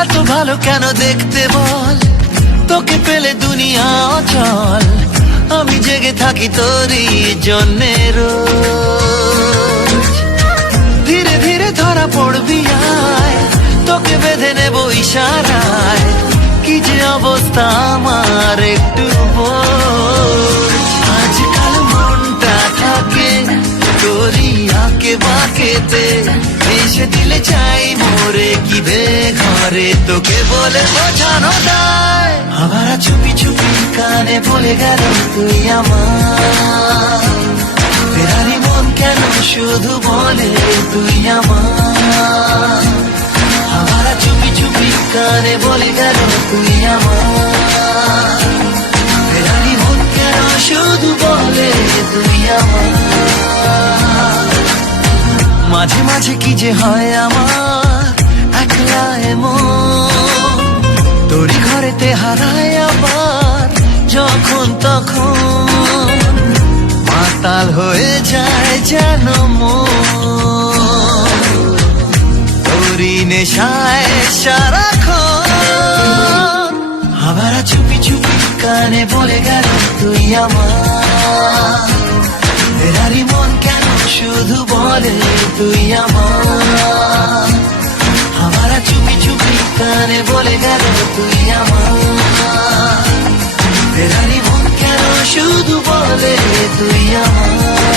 এত ভালো কেন দেখতে বল, তোকে পেলে দুনিয়া অচল। আমি জেগে থাকি তোরই জন্যে রোজ। ধীরে ধীরে ধরা পড়বি আয়, তোকে বেঁধে নেব ইশারায়। কি যে অবস্থা আমার একটু বোঝ। আজকাল মনটা থাকে তোরই আঁকে বাঁকেতে, এসে দিলে চাই মোরে কি ঘরে, তোকে বলে বোঝানো দায়। আবার চুপি চুপি কানে বলে গেল তুই আমার, ফেরারি মন কেন শুধু বলে তুই আমার। আবার চুপি চুপি কানে বলে গেল তুই আমার, ফেরারি মন কেন শুধু বলে তুই আমার। মাঝে মাঝে কি যে হয় আমার একলা এমন, তোরই ঘরেতে হারায় আবার যখন তখন। মাতাল হয়ে যায় যেন মন, তোরই নেশায় সারাক্ষণ। আবার চুপি চুপি কানে বলে গেল তুই আমার, ফেরারি মন কেন শুধু বলে তুই আমার। আবার চুপি চুপি কানে বলে গেল তুই আমার, ফেরারি মন কেন শুধু বলে তুই আমার।